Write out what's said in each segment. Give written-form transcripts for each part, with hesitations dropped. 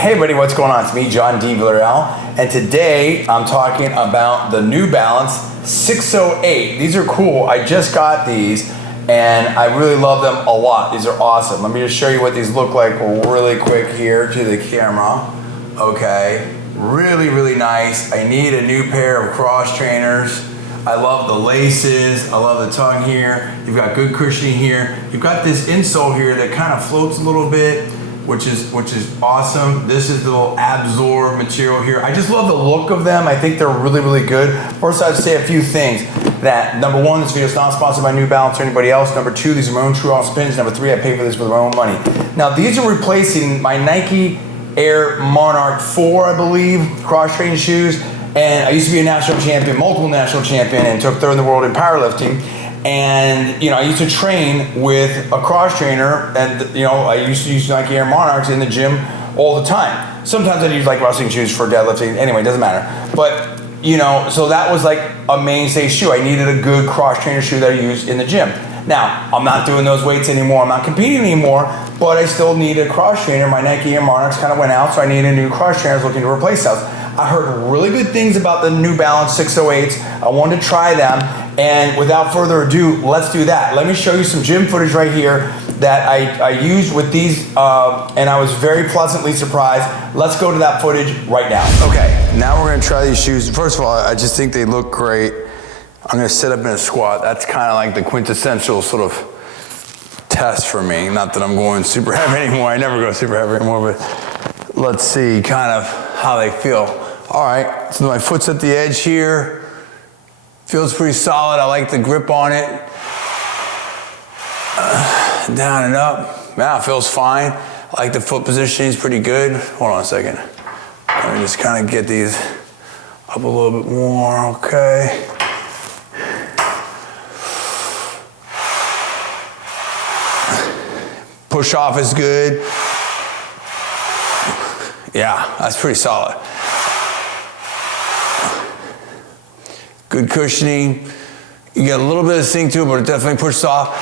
Hey everybody, what's going on? It's me, John D. Villarreal, and today I'm talking about the New Balance 608. These are cool. I just got these and I really love them a lot. These are awesome. Let me just show you what these look like really quick here to the camera. Okay, really nice. I need a new pair of cross trainers. I love the laces, I love the tongue here. You've got good cushioning here. You've got this insole here that kind of floats a little bit, which is awesome. This is the little absorb material here. I just love the look of them. I think they're really good. First, I'd say a few things. That number one, this video is not sponsored by New Balance or anybody else. Number two, these are my own true awesome pins. Number three, I pay for this with my own money. Now, these are replacing my Nike Air Monarch 4, I believe, cross training shoes. And I used to be a national champion, multiple national champion, and took third in the world in powerlifting. And I used to train with a cross trainer, and I used to use Nike Air Monarchs in the gym all the time. Sometimes I'd use like wrestling shoes for deadlifting. Anyway, it doesn't matter. But so that was like a mainstay shoe. I needed a good cross trainer shoe that I used in the gym. Now, I'm not doing those weights anymore. I'm not competing anymore, but I still need a cross trainer. My Nike Air Monarchs kind of went out, so I need a new cross trainer. I was looking to replace those. I heard really good things about the New Balance 608s. I wanted to try them, and without further ado, let's do that. Let me show you some gym footage right here that I used with these, and I was very pleasantly surprised. Let's go to that footage right now. Okay, now we're gonna try these shoes. First of all, I just think they look great. I'm gonna sit up in a squat. That's kind of like the quintessential sort of test for me. Not that I'm going super heavy anymore. I never go super heavy anymore, but let's see kind of how they feel. All right, so my foot's at the edge here. Feels pretty solid. I like the grip on it. Down and up. Yeah, it feels fine. I like the foot positioning, it's pretty good. Hold on a second. Let me just kind of get these up a little bit more, okay. Push off is good. Yeah, that's pretty solid. Good cushioning. You get a little bit of sink to it, but it definitely pushes off.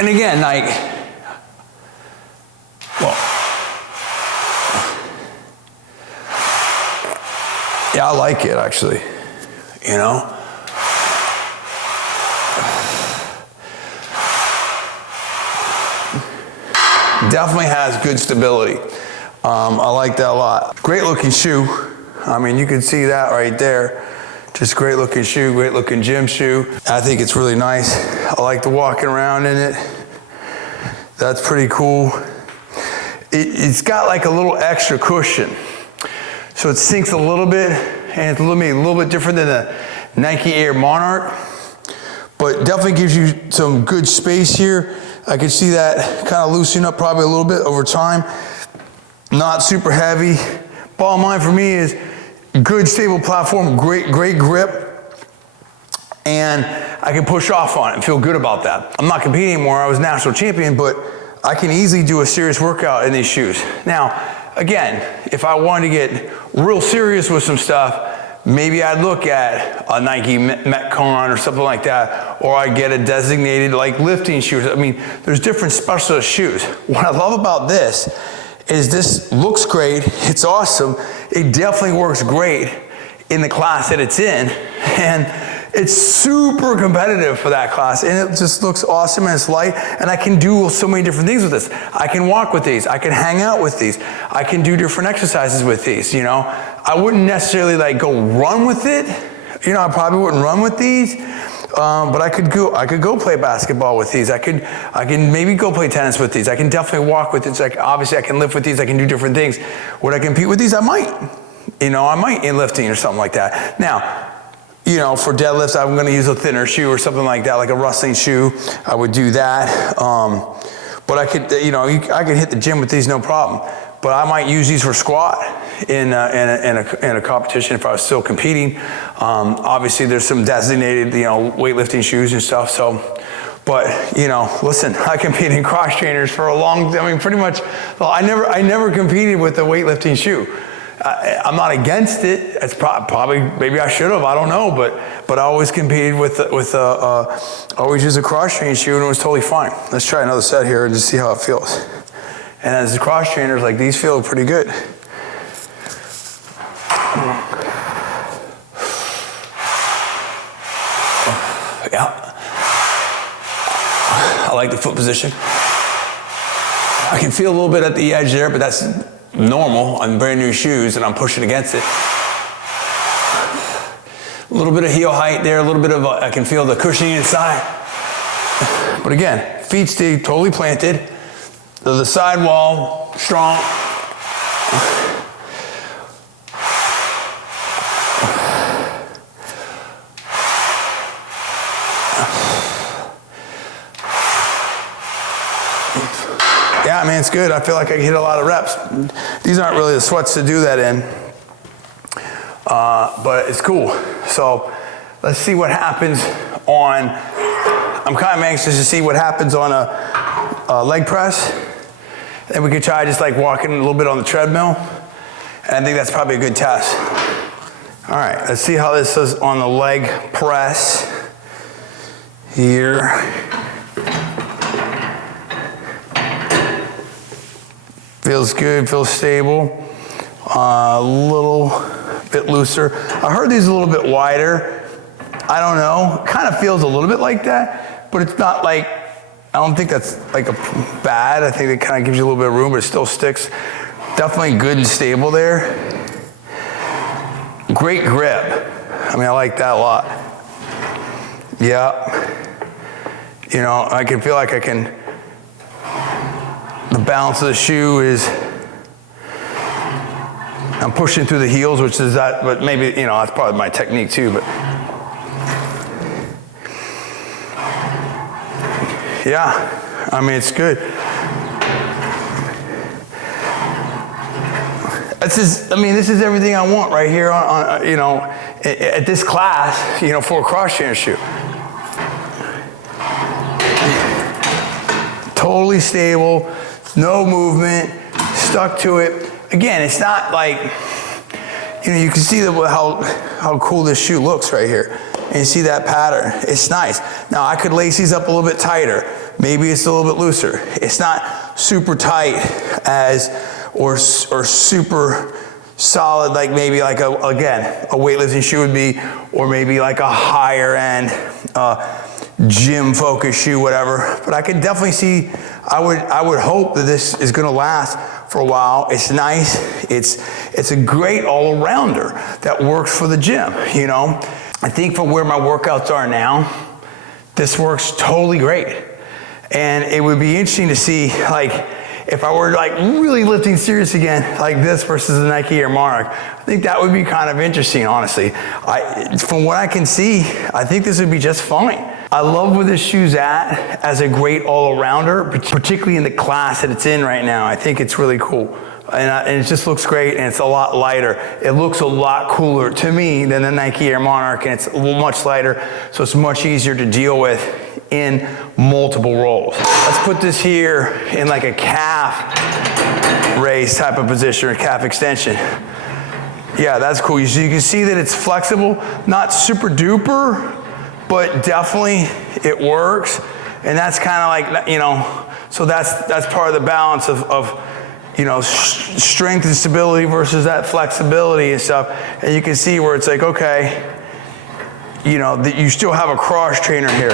And again, like, well, yeah, I like it actually, Definitely has good stability. I like that a lot. Great looking shoe. I mean, you can see that right there. Just great looking shoe, great looking gym shoe. I think it's really nice. I like the walking around in it. That's pretty cool. It's got like a little extra cushion. So it sinks a little bit, and it's a little bit different than the Nike Air Monarch, but definitely gives you some good space here. I can see that kind of loosening up probably a little bit over time. Not super heavy. Bottom line for me is good stable platform, great grip, and I can push off on it and feel good about that. I'm not competing anymore. I was national champion, but I can easily do a serious workout in these shoes. Now, again, if I wanted to get real serious with some stuff, maybe I'd look at a Nike Metcon or something like that, or I'd get a designated like lifting shoes. I mean, there's different specialist shoes. What I love about this is this looks great, it's awesome, it definitely works great in the class that it's in, and it's super competitive for that class, and it just looks awesome, and it's light, and I can do so many different things with this. I can walk with these, I can hang out with these, I can do different exercises with these, I wouldn't necessarily like go run with it, I probably wouldn't run with these, but I could go play basketball with these. I can maybe go play tennis with these. I can definitely walk with these. Obviously I can lift with these. I can do different things. Would I compete with these? I might. I might in lifting or something like that. Now, for deadlifts, I'm going to use a thinner shoe or something like that, like a wrestling shoe. I would do that. But I could, I could hit the gym with these no problem. But I might use these for squat in a competition if I was still competing. Obviously, there's some designated, weightlifting shoes and stuff. So, but listen, I competed in cross trainers for a long. Pretty much. Well, I never competed with a weightlifting shoe. I'm not against it. It's probably maybe I should have. I don't know, but I always competed with always use a cross training shoe, and it was totally fine. Let's try another set here and just see how it feels. And as the cross trainers, like these feel pretty good. Yeah. I like the foot position. I can feel a little bit at the edge there, but that's normal on brand new shoes and I'm pushing against it. A little bit of heel height there, a little bit of, I can feel the cushioning inside. But again, feet stay totally planted. The sidewall, strong. Yeah, I mean, it's good. I feel like I can hit a lot of reps. These aren't really the sweats to do that in, but it's cool. So let's see what happens on, I'm kind of anxious to see what happens on a leg press. And we could try just like walking a little bit on the treadmill. And I think that's probably a good test. All right, let's see how this is on the leg press here. Feels good, feels stable. A little bit looser. I heard these a little bit wider. I don't know, kind of feels a little bit like that, but it's not like, I don't think that's like a bad. I think it kind of gives you a little bit of room, but it still sticks. Definitely good and stable there. Great grip. I mean, I like that a lot. Yeah. You know, I can feel like I can, the balance of the shoe is, I'm pushing through the heels, which is that, but maybe, you know, that's probably my technique too, but. Yeah, I mean, it's good. This is everything I want right here on you know, at this class, you know, for a cross trainer shoe. Totally stable, no movement, stuck to it. Again, it's not like, you know, you can see how cool this shoe looks right here. And you see that pattern, it's nice. Now I could lace these up a little bit tighter. Maybe it's a little bit looser. It's not super tight or super solid like maybe like a weightlifting shoe would be, or maybe like a higher end gym focused shoe, whatever. But I could definitely see, I would hope that this is gonna last for a while. It's nice, it's a great all-arounder that works for the gym, you know? I think for where my workouts are now, this works totally great. And it would be interesting to see, like, if I were like really lifting serious again, like this versus the Nike Air Monarch. I think that would be kind of interesting, honestly. From what I can see, I think this would be just fine. I love where this shoe's at as a great all-arounder, particularly in the class that it's in right now. I think it's really cool. And it just looks great, and it's a lot lighter. It looks a lot cooler to me than the Nike Air Monarch, and it's much lighter, so it's much easier to deal with in multiple rolls. Let's put this here in like a calf raise type of position, or calf extension. Yeah, that's cool. So you can see that it's flexible, not super duper, but definitely it works. And that's kind of like, you know, so that's part of the balance of you know, strength and stability versus that flexibility and stuff. And you can see where it's like, okay, you know, that you still have a cross trainer here.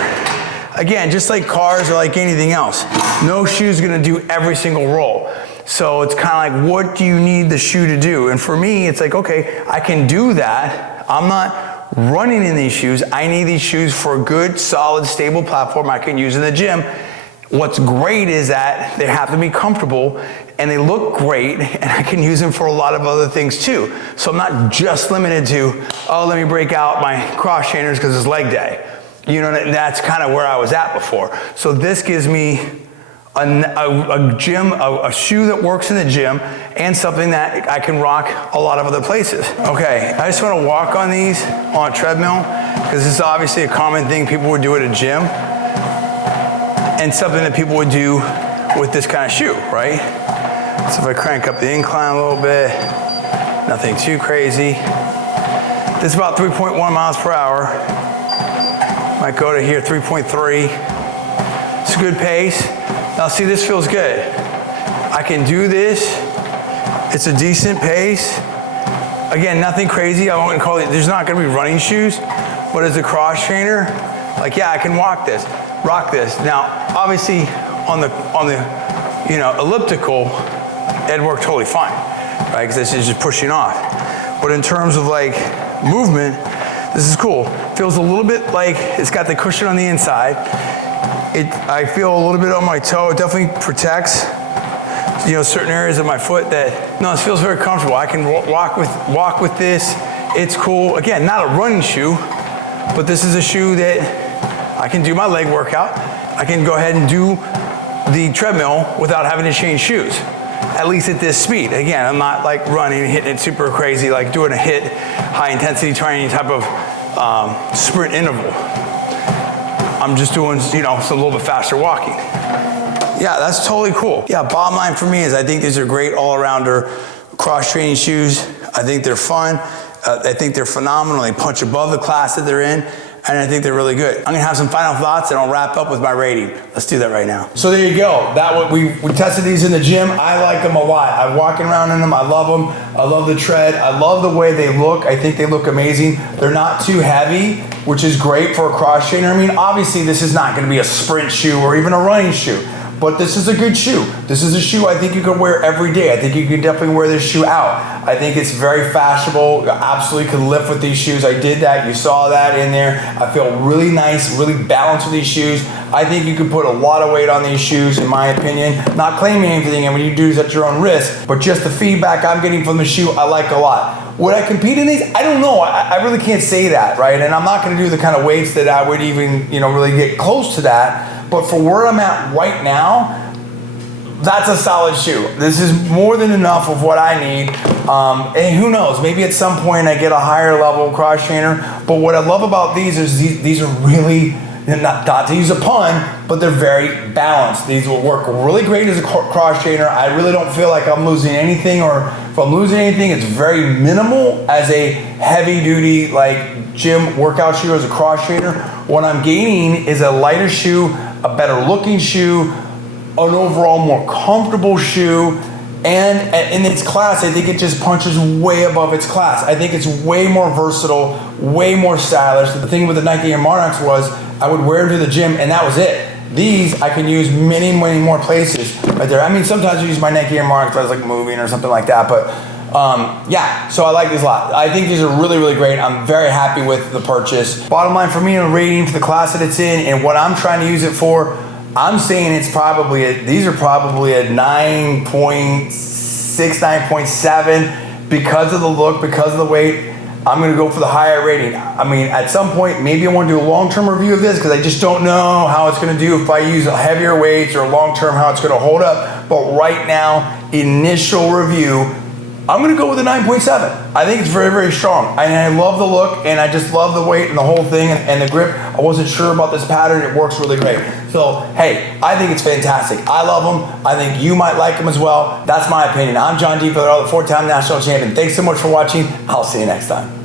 Again, just like cars or like anything else, no shoe's gonna do every single roll. So it's kind of like, what do you need the shoe to do? And for me, it's like, okay, I can do that. I'm not running in these shoes. I need these shoes for a good, solid, stable platform I can use in the gym. What's great is that they have to be comfortable and they look great, and I can use them for a lot of other things too. So I'm not just limited to, oh, let me break out my cross trainers because it's leg day. You know, that's kind of where I was at before. So this gives me a shoe that works in the gym and something that I can rock a lot of other places. Okay, I just want to walk on these on a treadmill because this is obviously a common thing people would do at a gym and something that people would do with this kind of shoe, right? So if I crank up the incline a little bit, nothing too crazy. This is about 3.1 miles per hour. Might go to here, 3.3. It's a good pace. Now see, this feels good. I can do this. It's a decent pace. Again, nothing crazy. I won't call it, there's not gonna be running shoes, but as a cross trainer, like, yeah, I can rock this. Now, obviously, on the elliptical, it'd work totally fine, right? Because this is just pushing off. But in terms of like movement, this is cool. Feels a little bit like it's got the cushion on the inside. I feel a little bit on my toe. It definitely protects, certain areas of my foot that, no, this feels very comfortable. I can walk with this. It's cool. Again, not a running shoe, but this is a shoe that I can do my leg workout. I can go ahead and do the treadmill without having to change shoes, at least at this speed. Again, I'm not like running and hitting it super crazy, like doing a HIIT, high intensity training type of sprint interval. I'm just doing, some a little bit faster walking. Yeah, that's totally cool. Yeah, bottom line for me is I think these are great all-arounder cross-training shoes. I think they're fun. I think they're phenomenal. They punch above the class that they're in, and I think they're really good. I'm gonna have some final thoughts and I'll wrap up with my rating. Let's do that right now. So there you go. We tested these in the gym. I like them a lot. I'm walking around in them. I love them. I love the tread. I love the way they look. I think they look amazing. They're not too heavy, which is great for a cross trainer. I mean, obviously this is not gonna be a sprint shoe or even a running shoe, but this is a good shoe. This is a shoe I think you can wear every day. I think you can definitely wear this shoe out. I think it's very fashionable. You absolutely can lift with these shoes. I did that, you saw that in there. I feel really nice, really balanced with these shoes. I think you can put a lot of weight on these shoes, in my opinion. Not claiming anything, and when you do is at your own risk, but just the feedback I'm getting from the shoe, I like a lot. Would I compete in these? I don't know. I really can't say that, right? And I'm not gonna do the kind of weights that I would even, really get close to that. But for where I'm at right now, that's a solid shoe. This is more than enough of what I need. And who knows, maybe at some point I get a higher level cross trainer. But what I love about these is these are really, not to use a pun, but they're very balanced. These will work really great as a cross trainer. I really don't feel like I'm losing anything, or if I'm losing anything, it's very minimal as a heavy duty like gym workout shoe as a cross trainer. What I'm gaining is a lighter shoe, a better looking shoe, an overall more comfortable shoe, and in its class, I think it just punches way above its class. I think it's way more versatile, way more stylish. The thing with the Nike Air Monarchs was I would wear them to the gym and that was it. These I can use many, many more places right there. I mean, sometimes I use my Nike Air Monarchs if I was like moving or something like that, but yeah, so I like these a lot. I think these are really, really great. I'm very happy with the purchase. Bottom line for me, a rating for the class that it's in and what I'm trying to use it for, I'm saying these are probably a 9.6, 9.7 because of the look, because of the weight. I'm gonna go for the higher rating. I mean, at some point, maybe I wanna do a long-term review of this because I just don't know how it's gonna do if I use heavier weights or long-term, how it's gonna hold up. But right now, initial review, I'm gonna go with a 9.7. I think it's very, very strong. And I love the look and I just love the weight and the whole thing and the grip. I wasn't sure about this pattern. It works really great. So, hey, I think it's fantastic. I love them. I think you might like them as well. That's my opinion. I'm John D. Villarreal, the 4-time national champion. Thanks so much for watching. I'll see you next time.